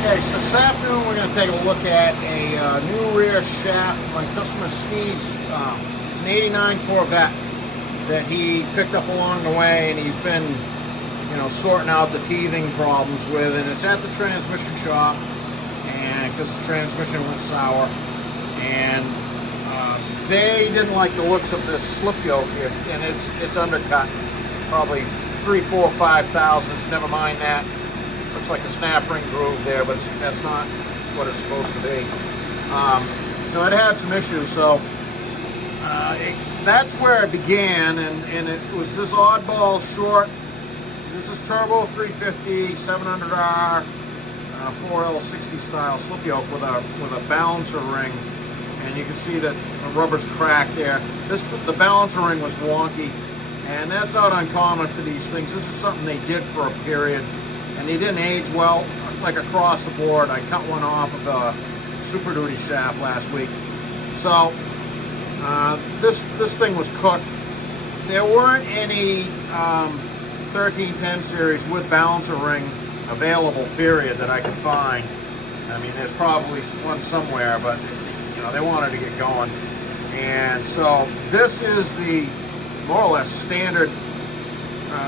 Okay, so this afternoon we're going to take a look at a new rear shaft. My customer Steve's, it's an '89 Corvette that he picked up along the way, and he's been, sorting out the teething problems with, and it's at the transmission shop, and because the transmission went sour, and they didn't like the looks of this slip yoke here, and it's undercut, probably 3, 4, 5 thousandths. Never mind that. Looks like a snap ring groove there, but that's not what it's supposed to be. So it had some issues. So that's where it began, and it was this Oddball short. This is turbo 350 700R 4L60 style slip yoke with a balancer ring, and you can see that the rubber's cracked there. The balancer ring was wonky, and that's not uncommon for these things. This is something they did for a period. And they didn't age well, like across the board. I cut one off of the Super Duty shaft last week. So this thing was cooked. There weren't any 1310 series with balancer ring available, period, that I could find. I mean, there's probably one somewhere, but they wanted to get going. And so this is the more or less standard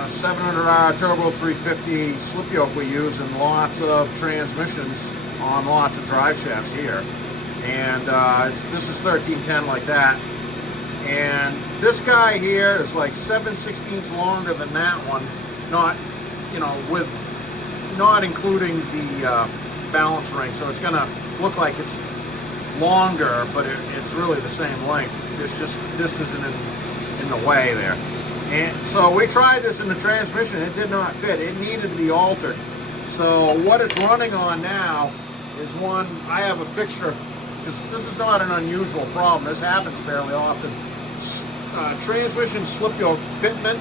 700R turbo 350 slip yoke we use in lots of transmissions on lots of drive shafts here, and this is 1310 like that, and this guy here is like 7/16 longer than that one, not not including the balance ring, so it's gonna look like it's longer, but it's really the same length. This isn't in the way there. And so we tried this in the transmission. It did not fit. It needed to be altered. So what it's running on now is one, I have a fixture, because this is not an unusual problem. This happens fairly often. Transmission slip yoke fitment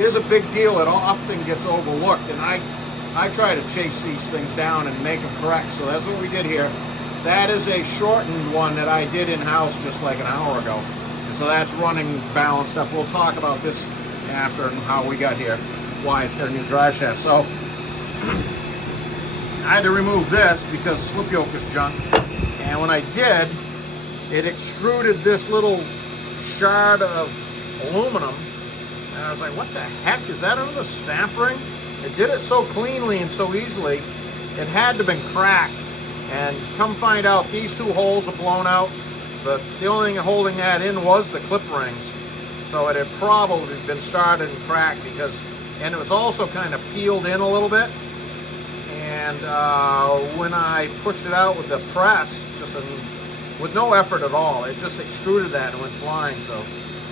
is a big deal. It often gets overlooked, and I try to chase these things down and make them correct. So that's what we did here. That is a shortened one that I did in-house just like an hour ago. So that's running balanced stuff. We'll talk about this after and how we got here, why it's got a new drive shaft. So I had to remove this because the slip yoke is junk. And when I did, it extruded this little shard of aluminum. And I was like, what the heck? Is that another snap ring? It did it so cleanly and so easily. It had to have been cracked. And come find out, these two holes are blown out. But the only thing holding that in was the clip rings. So it had probably been started and cracked and it was also kind of peeled in a little bit. And when I pushed it out with the press, with no effort at all, it just extruded that and went flying. So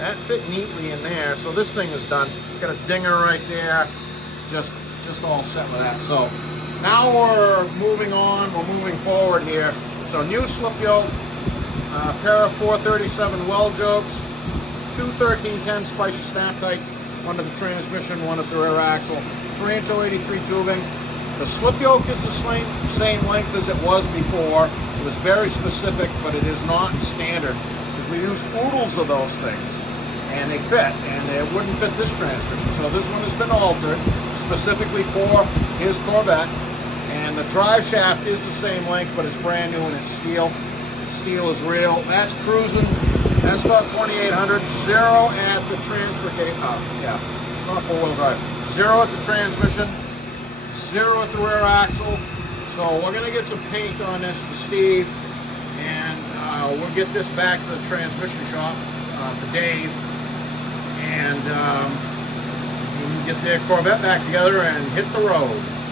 that fit neatly in there. So this thing is done. Got a dinger right there. Just all set with that. So now we're moving on. We're moving forward here. So new slip yoke. Pair of 437 weld jokes, 2 1310 spicy snap tights, one to the transmission, one at the rear axle, 3-inch 083 tubing. The slip yoke is the same length as it was before. It was very specific, but it is not standard, because we use oodles of those things, and they fit, and it wouldn't fit this transmission. So this one has been altered specifically for his Corvette, and the drive shaft is the same length, but it's brand new and it's steel. Steel is real. That's cruising. That's about 2,800. Zero at the transfer case. Yeah, it's not four-wheel drive. Zero at the transmission. Zero at the rear axle. So we're gonna get some paint on this for Steve, and we'll get this back to the transmission shop for Dave, and you can get their Corvette back together and hit the road.